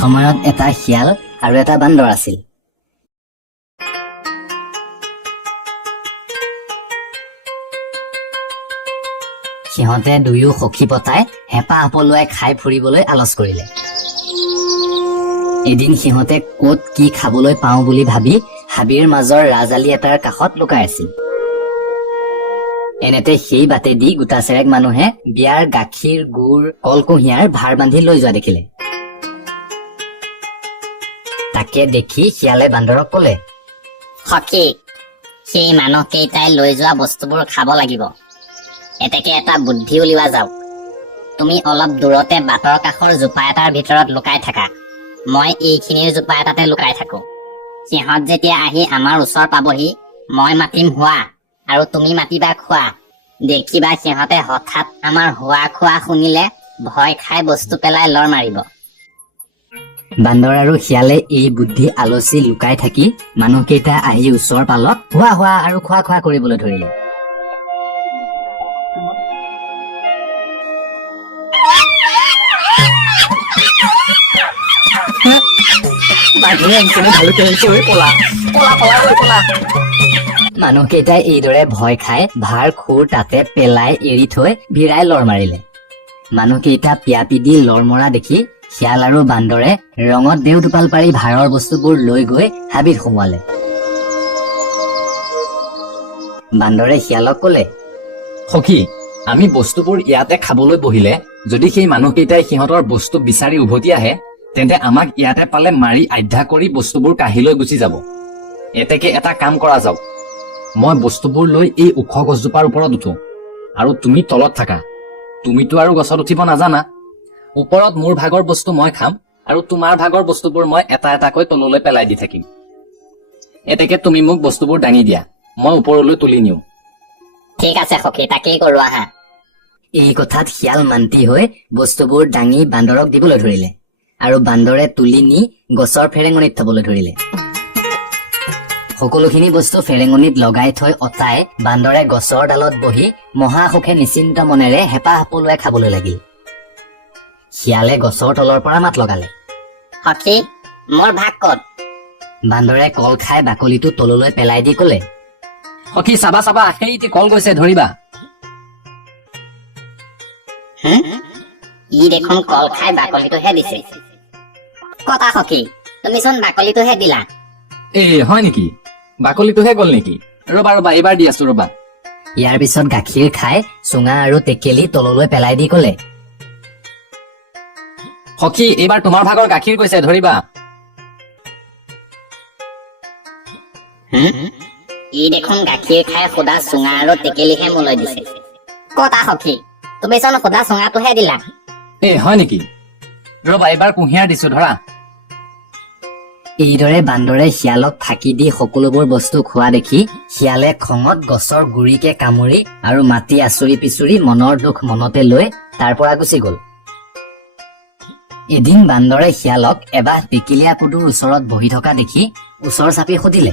এসময়ত এটা শিয়াল আৰু এটা বান্দৰ আছিল। সিহঁতে দুয়ো সখী পতাই হেঁপাহ পলুৱাই খাই ফুৰিবলৈ আলচ কৰিলে। এদিন সিহঁতে কত কি খাবলৈ পাওঁ বুলি ভাবি হাবিৰ মাজৰ ৰাজআলি এটাৰ কাষত লুকাই আছিল। এনেতে সেই বাটেদি গোটাচেৰেক মানুহে বিয়াৰ গাখীৰ গুড় কলকুঁহিয়াৰ ভাৰ বান্ধি লৈ যোৱা দেখিলে। তাকে দেখি শিয়ালে বান্দৰক কলে, সখী, সেই মানুহকেইটাই লৈ যোৱা বস্তুবোৰ খাব লাগিব। এতেকে এটা বুদ্ধি উলিওৱা যাওক। তুমি অলপ দূৰতে বাটৰ কাষৰ জোপা এটাৰ ভিতৰত লুকাই থাকা। মই এইখিনিৰ জোপা এটাতে লুকাই থাকো। সিহঁত যেতিয়া আহি আমাৰ ওচৰ পাবহি, মই মাতিম হোৱা আৰু তুমি মাতিবা খোৱা। দেখিবা সিহঁতে হঠাৎ আমাৰ হোৱা খোৱা শুনিলে ভয় খাই বস্তু পেলাই লৰ মাৰিব। বান্দৰ আৰু শিয়ালে এই বুদ্ধি আলচি লুকাই থাকি মানুহকেইটা আহি ওচৰ পালত হোৱা হোৱা আৰু খোৱা খোৱা কৰিবলৈ ধৰিলে। মানুহকেইটাই এইদৰে ভয় খাই ভাৰ খুৰ তাতে পেলাই এৰি থৈ ভিৰাই লৰ মাৰিলে। মানুহকেইটা পিয়াপি দি লৰ মৰা দেখি শিয়াল আৰু বান্দৰে ৰঙত দেও টোপাল পাৰি ভাৰৰ বস্তুবোৰ লৈ গৈ হাবিত সোমোৱালে। বান্দৰে শিয়ালক কলে, সখী, আমি বস্তুবোৰ ইয়াতে খাবলৈ বহিলে যদি সেই মানুহকেইটাই সিহঁতৰ বস্তু বিচাৰি উভতি আহে, তেন্তে আমাক ইয়াতে পালে মাৰি আধ্যা কৰি বস্তুবোৰ কাঢ়ি লৈ গুচি যাব। এতেকে এটা কাম কৰা যাওক। মই বস্তুবোৰ লৈ এই ওখ গছজোপাৰ ওপৰত উঠো আৰু তুমি তলত থাকা। তুমিতো আৰু গছত উঠিব নাজানা। ওপৰত মোৰ ভাগৰ বস্তু মই খাম আৰু তোমাৰ ভাগৰ বস্তুবোৰ মই এটা এটাকৈ তললৈ পেলাই দি থাকিম। এতেকে তুমি মোক বস্তুবোৰ দাঙি দিয়া, মই ওপৰলৈ তুলি নিওঁ। ঠিক আছে সখী, তাকেই কৰো আহা। এই কথাত শিয়াল মান্তি হৈ বস্তুবোৰ দাঙি বান্দৰক দিবলৈ ধৰিলে আৰু বান্দৰে তুলি নি গছৰ ফেৰেঙনিত থবলৈ ধৰিলে। সকলোখিনি বস্তু ফেৰেঙনিত লগাই থৈ অতাই বান্দৰে গছৰ ডালত বহি মহাসুখে নিশ্চিন্ত মনেৰে হেঁপাহ পলুৱাই খাবলৈ লাগিল। শিয়ালে গছৰ তলৰ পৰা মাত লগালে, সখী, মোৰ ভাগ ক'ত? বান্দৰে কল খাই বাকলিটো তললৈ পেলাই দি কলে, সখী, চাবা চাবা, সেইটি কল গৈছে, ধৰিবা। ই দেখোন কল খাই বাকলিটোহে দিছে। কতা সখী, তুমিচোন বাকলিটোহে দিলা। হয় নেকি? বাকলিটোহে গল নেকি? ৰবা ৰবা, এইবাৰ দি আছো ৰবা। ইয়াৰ পিছত গাখীৰ খাই চুঙা আৰু টেকেলি তললৈ পেলাই দি কলে, সখী, এইবাৰ তোমাৰ ভাগৰ গাখীৰ গৈছে, ধৰিবা। ই দেখোন গাখীৰ খাই সুদা চুঙা আৰু টেকেলিহে মোলৈ দিছে। কতা সখী, তুমিচোন সুদা চুঙাটোহে দিলা। হয় নেকি? ৰবা, এইবাৰ কুঁহিয়াৰ দিছো, ধৰা। এইদৰে বান্দৰে শিয়ালক ফাঁকি দি সকলোবোৰ বস্তু খোৱা দেখি শিয়ালে খঙত গছৰ গুৰিকে কামুৰি আৰু মাটি আচুৰি পিচুৰি মনৰ দুখ মনতে লৈ তাৰ পৰা গুচি গল। এদিন বান্দৰে শিয়ালক এবাহ টেকিলীয়া কুদুৰ ওচৰত বহি থকা দেখি ওচৰ চাপি সুধিলে,